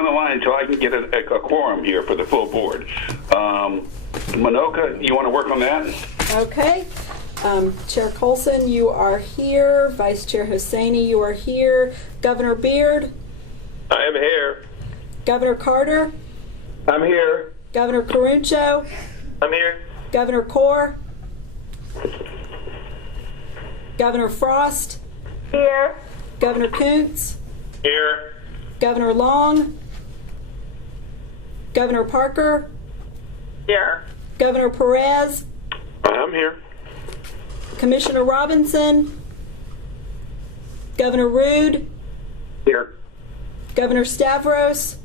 on the line until I can get a quorum here for the full board. Manoka, you want to work on that? Okay. Chair Colson, you are here. Vice Chair Hosseini, you are here. Governor Beard? I am here. Governor Carter? I'm here. Governor Caruncho? I'm here. Governor Kaur? Governor Frost? Here. Governor Kuntz? Here. Governor Long? Governor Parker? Here. Governor Perez? I'm here. Commissioner Robinson? Governor Rude? Here. Governor Stavros?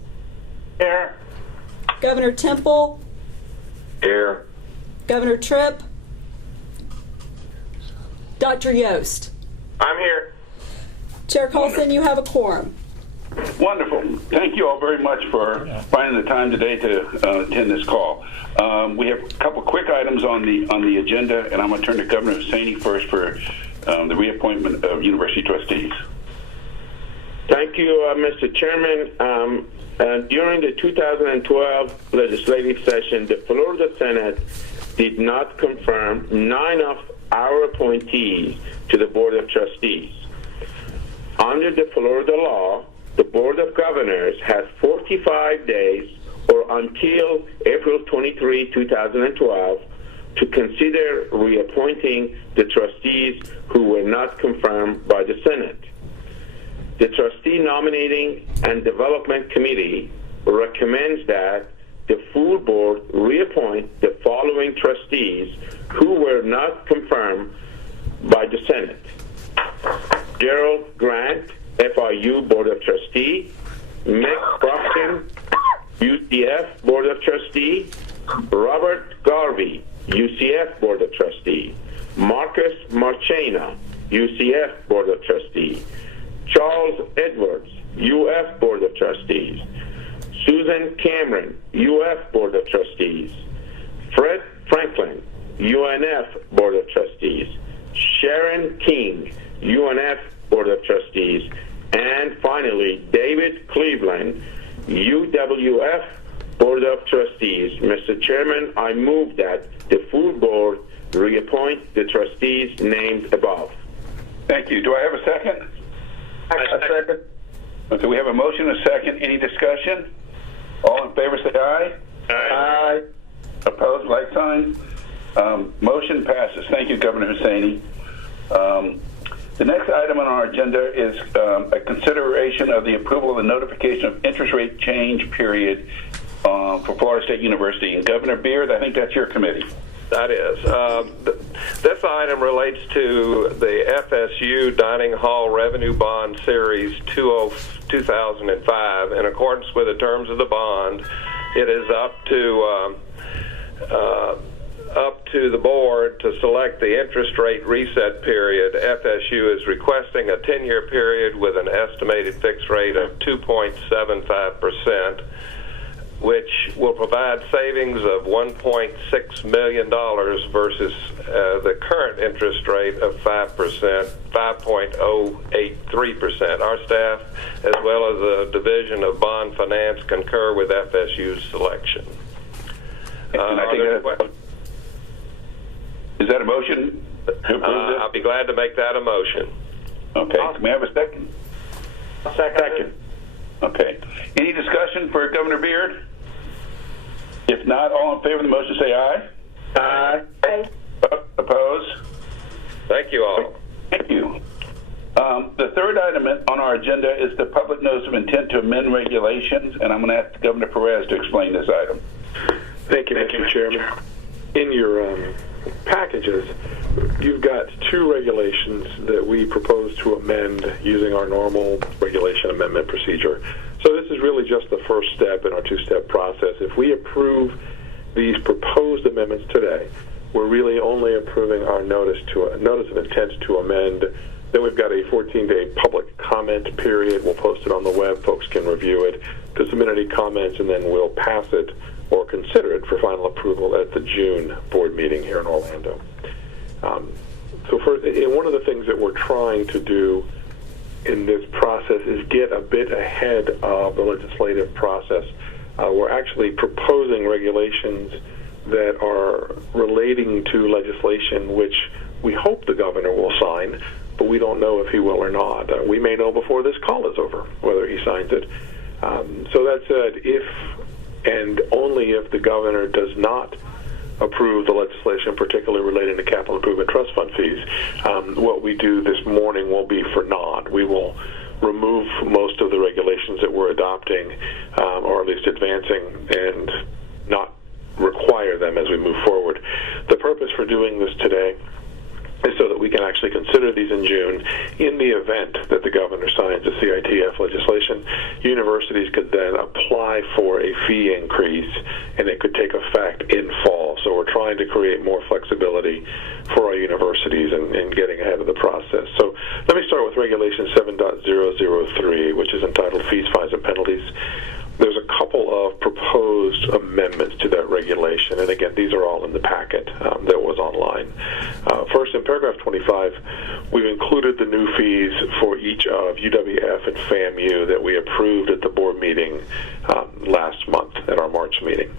Here. Governor Temple? Here. Governor Tripp? Dr. Yost? I'm here. Chair Colson, you have a quorum. Wonderful. Thank you all very much for finding the time today to attend this call. We have a couple quick items on the agenda, and I'm going to turn to Governor Hosseini first for the reappointment of university trustees. Thank you, Mr. Chairman. During the 2012 legislative session, the Florida Senate did not confirm 9 of our appointees to the Board of Trustees. Under the Florida law, the Board of Governors has 45 days or until April 23, 2012 to consider reappointing the trustees who were not confirmed by the Senate. The Trustee Nominating and Development Committee recommends that the full board reappoint the following trustees who were not confirmed by the Senate: Gerald Grant, FIU Board of Trustee; Meg Crofton, UCF Board of Trustee; Robert Garvey, UCF Board of Trustee; Marcus Marchena, UCF Board of Trustee; Charles Edwards, UF Board of Trustees; Susan Cameron, UF Board of Trustees; Fred Franklin, UNF Board of Trustees; Sharon King, UNF Board of Trustees; and finally, David Cleveland, UWF Board of Trustees. Mr. Chairman, I move that the full board reappoint the trustees named above. Thank you. Do I have a second? A second. Okay, we have a motion and a second. Any discussion? All in favor say aye. Aye. Opposed, like sign. Motion passes. Thank you, Governor Hosseini. The next item on our agenda is a consideration of the approval of the notification of interest rate change period for Florida State University. And Governor Beard, I think that's your committee. That is. This item relates to the FSU Dining Hall Revenue Bond Series 2005. In accordance with the terms of the bond, it is up to the board to select the interest rate reset period. FSU is requesting a 10-year period with an estimated fixed rate of 2.75%. which will provide savings of $1.6 million versus the current interest rate of 5%, 5.083%. Our staff, as well as the Division of Bond Finance, concur with FSU's selection. Is that a motion to approve this? I'll be glad to make that a motion. Okay. Can we have a second? Second. Okay. Any discussion for Governor Beard? If not, all in favor of the motion say aye. Aye. Opposed? Thank you all. Thank you. The third item on our agenda is the public notice of intent to amend regulations, and I'm going to ask Governor Perez to explain this item. Thank you, Mr. Chairman. In your packages, you've got 2 regulations that we propose to amend using our normal regulation amendment procedure. So this is really just the first step in our 2-step process. If we approve these proposed amendments today, we're really only approving our notice of intent to amend. Then we've got a 14-day public comment period. We'll post it on the web. Folks can review it to submit any comments, and then we'll pass it or consider it for final approval at the June board meeting here in Orlando. One of the things that we're trying to do in this process is get a bit ahead of the legislative process. We're actually proposing regulations that are relating to legislation which we hope the governor will sign, but we don't know if he will or not. We may know before this call is over whether he signs it. So that said, if and only if the governor does not approve the legislation, particularly relating to capital improvement trust fund fees, what we do this morning will be for naught. We will remove most of the regulations that we're adopting, or at least advancing, and not require them as we move forward. The purpose for doing this today is so that we can actually consider these in June. In the event that the governor signs the CITF legislation, universities could then apply for a fee increase, and it could take effect in fall. So we're trying to create more flexibility for our universities in getting ahead of the process. So let me start with Regulation 7.003, which is entitled Fees, Fines, and Penalties. There's a couple of proposed amendments to that regulation, and again, these are all in the packet that was online. First, in paragraph 25, we've included the new fees for each of UWF and FAMU that we approved at the board meeting last month at our March meeting.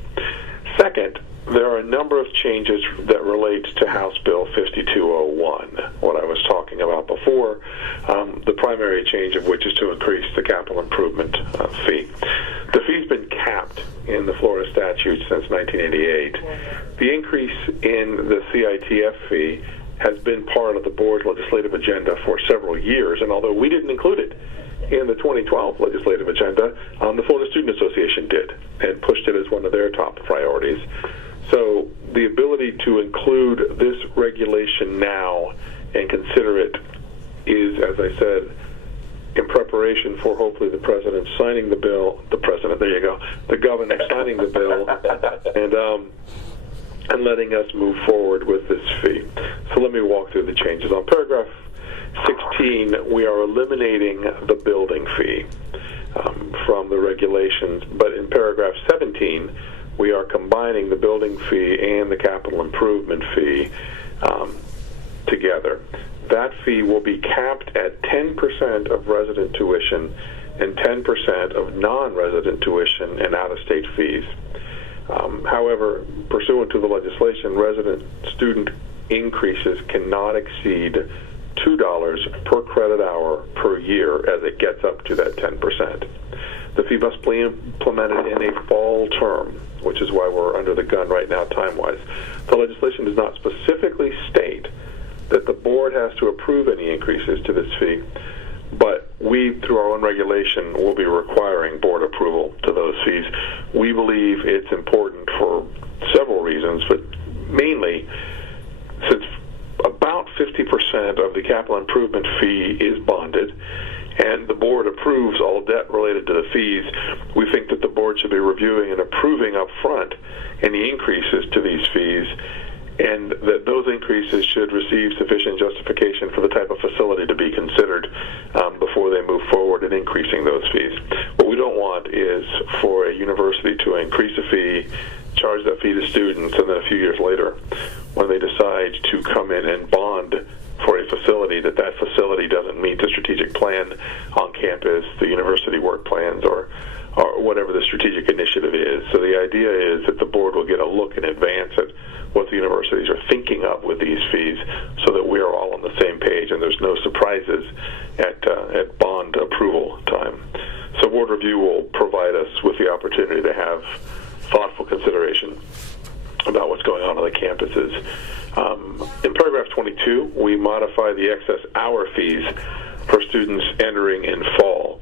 Second, there are a number of changes that relate to House Bill 5201, what I was talking about before, the primary change of which is to increase the capital improvement fee. The fee's been capped in the Florida statute since 1988. The increase in the CITF fee has been part of the board's legislative agenda for several years, and although we didn't include it in the 2012 legislative agenda, the Florida Student Association did and pushed it as one of their top priorities. So the ability to include this regulation now and consider it is, as I said, in preparation for hopefully the president signing the bill, the governor signing the bill, and letting us move forward with this fee. So let me walk through the changes. On paragraph 16, we are eliminating the building fee from the regulations, but in paragraph 17, we are combining the building fee and the capital improvement fee together. That fee will be capped at 10% of resident tuition and 10% of non-resident tuition and out-of-state fees. However, pursuant to the legislation, resident student increases cannot exceed $2 per credit hour per year as it gets up to that 10%. The fee must be implemented in a fall term, which is why we're under the gun right now time-wise. The legislation does not specifically state that the board has to approve any increases to this fee, but we, through our own regulation, will be requiring board approval to those fees. We believe it's important for several reasons, but mainly since about 50% of the capital improvement fee is bonded, and the board approves all debt related to the fees, we think that the board should be reviewing and approving up front any increases to these fees, and that those increases should receive sufficient justification for the type of facility to be considered before they move forward in increasing those fees. What we don't want is for a university to increase a fee, charge that fee to students, and then a few years later, when they decide to come in and bond for a facility, that facility doesn't meet the strategic plan on campus, the university work plans, or whatever the strategic initiative is. So the idea is that the board will get a look in advance at what the universities are thinking of with these fees, so that we are all on the same page and there's no surprises at bond approval time. So board review will provide us with the opportunity to have thoughtful consideration about what's going on the campuses. In paragraph 22, we modify the excess hour fees for students entering in fall.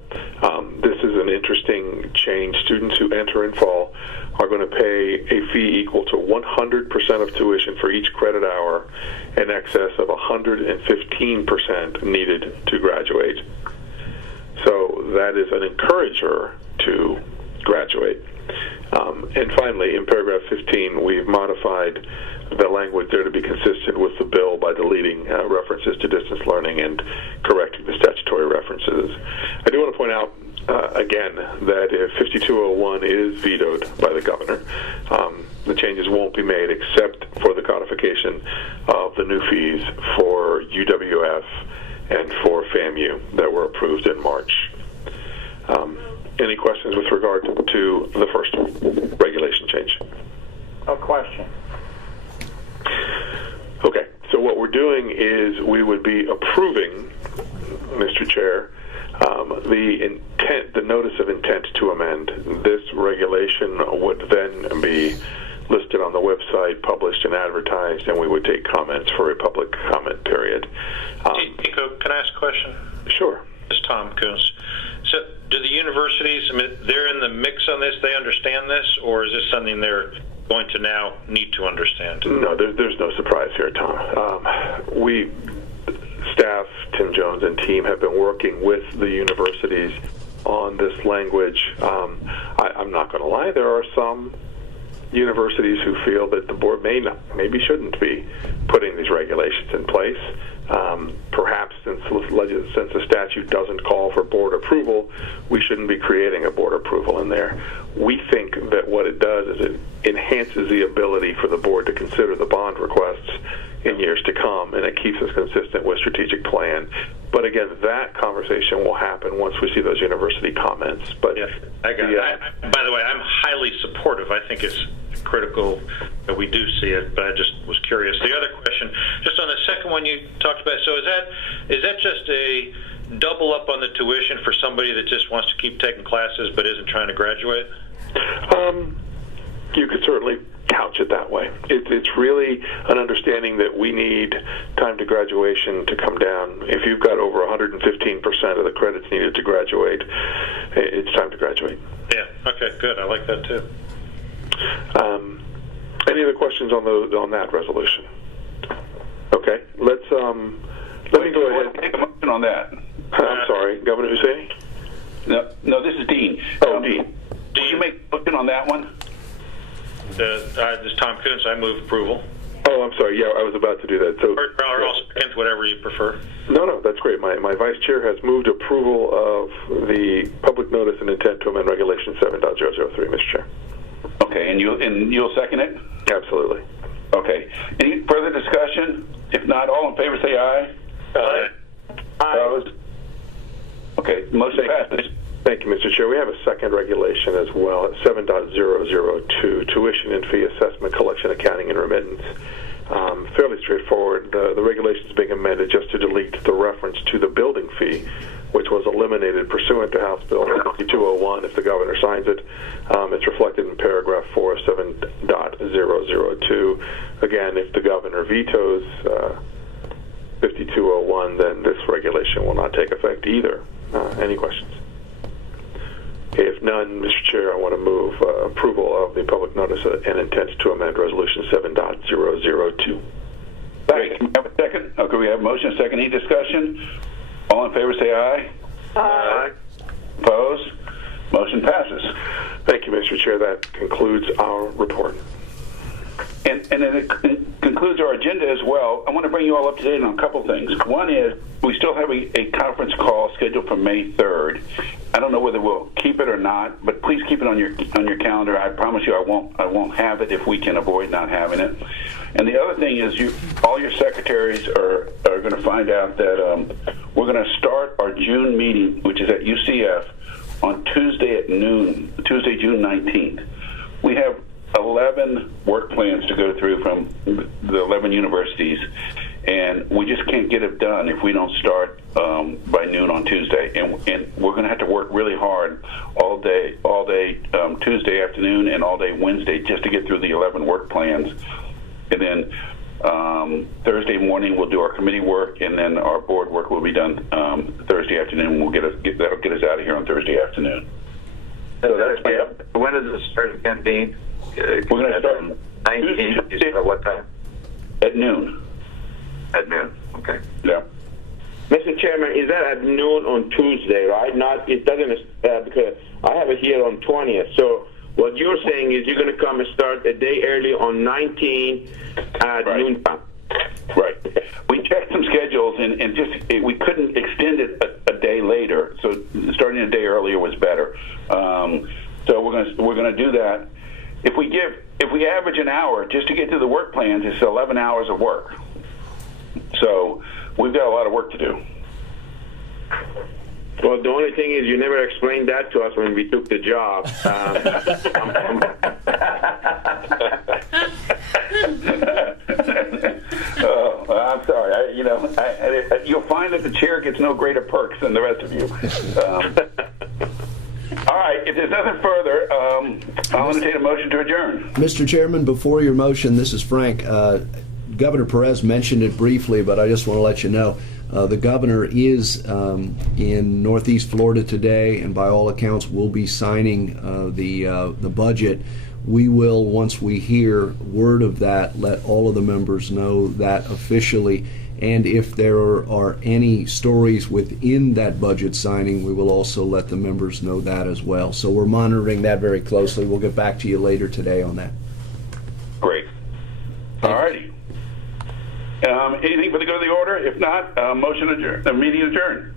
This is an interesting change. Students who enter in fall are going to pay a fee equal to 100% of tuition for each credit hour in excess of 115% needed to graduate. So that is an encourager to graduate. And finally, in paragraph 15, we've modified the language there to be consistent with the bill by deleting references to distance learning and correcting the statutory references. I do want to point out, again, that if 5201 is vetoed by the governor, the changes won't be made except for the codification of the new fees for UWF and for FAMU that were approved in March. Any questions with regard to the first regulation change? No question. Okay, so what we're doing is we would be approving, Mr. Chair, the notice of intent to amend. This regulation would then be listed on the website, published and advertised, and we would take comments for a public comment period. Nico, can I ask a question? Sure. It's Tom Kuntz. So do the universities, I mean, they're in the mix on this, they understand this, or is this something they're going to now need to understand? No, there's no surprise here, Tom. Staff, Tim Jones and team have been working with the universities on this language. I'm not going to lie, there are some universities who feel that the board maybe shouldn't be putting these regulations in place. Perhaps since the statute doesn't call for board approval, we shouldn't be creating a board approval in there. We think that what it does is it enhances the ability for the board to consider the bond requests in years to come, and it keeps us consistent with strategic plan. But again, that conversation will happen once we see those university comments. But yeah, I got it. By the way, I'm highly supportive. I think it's critical that we do see it, but I just was curious. The other question, just on the second one you talked about, so is that just a double up on the tuition for somebody that just wants to keep taking classes but isn't trying to graduate? You could certainly couch it that way. It's really an understanding that we need time to graduation to come down. If you've got over 115% of the credits needed to graduate, it's time to graduate. Yeah, okay, good. I like that too. Any other questions on that resolution? Okay, let me go ahead. Take a motion on that. I'm sorry, Governor Husseini? No, this is Dean. Dean. Did you make a motion on that one? This is Tom Kuntz. I move approval. Oh, I'm sorry. Yeah, I was about to do that. So, or I'll second, whatever you prefer. No, that's great. My vice chair has moved approval of the public notice and intent to amend Regulation 7.003, Mr. Chair. Okay, and you'll second it? Absolutely. Okay. Any further discussion? If not, all in favor say aye. Aye. Opposed? Okay, motion passes. Thank you, Mr. Chair. We have a second regulation as well at 7.002, tuition and fee assessment, collection, accounting, and remittance. Fairly straightforward. The regulation is being amended just to delete the reference to the building fee, which was eliminated pursuant to House Bill 5201 if the governor signs it. It's reflected in paragraph 4 of 7.002. Again, if the governor vetoes 5201, then this regulation will not take effect either. Any questions? Okay, if none, Mr. Chair, I want to move approval of the public notice and intent to amend Resolution 7.002. Great. Can we have a second? Okay, we have a motion, a second. Any discussion? All in favor say aye. Aye. Opposed? Motion passes. Thank you, Mr. Chair. That concludes our report. And then it concludes our agenda as well. I want to bring you all up to date on a couple things. One is we still have a conference call scheduled for May 3rd. I don't know whether we'll keep it or not, but please keep it on your calendar. I promise you I won't have it if we can avoid not having it. And the other thing is all your secretaries are going to find out that we're going to start our June meeting, which is at UCF, on Tuesday at noon, Tuesday, June 19th. We have 11 work plans to go through from the 11 universities, and we just can't get it done if we don't start by noon on Tuesday. And we're going to have to work really hard all day Tuesday afternoon and all day Wednesday just to get through the 11 work plans. And then Thursday morning we'll do our committee work, and then our board work will be done Thursday afternoon. That'll get us out of here on Thursday afternoon. So that's when does it start again, Dean? We're going to start 19th. You said at what time? At noon. At noon. Okay. Yeah. Mr. Chairman, is that at noon on Tuesday, right? Not, it doesn't, because I have it here on 20th. So what you're saying is you're going to come and start a day early on 19 at noon time. Right. We checked some schedules and just we couldn't extend it a day later. So starting a day earlier was better. So we're going to do that. If we average an hour just to get through the work plans, it's 11 hours of work. So we've got a lot of work to do. Well, the only thing is you never explained that to us when we took the job. Oh, I'm sorry. You'll find that the chair gets no greater perks than the rest of you. All right. If there's nothing further, I'll entertain a motion to adjourn. Mr. Chairman, before your motion, this is Frank. Governor Perez mentioned it briefly, but I just want to let you know the governor is in Northeast Florida today, and by all accounts will be signing the budget. We will, once we hear word of that, let all of the members know that officially. And if there are any stories within that budget signing, we will also let the members know that as well. So we're monitoring that very closely. We'll get back to you later today on that. Great. All righty. Anything for the good of the order? If not, motion adjourned. Meeting adjourned.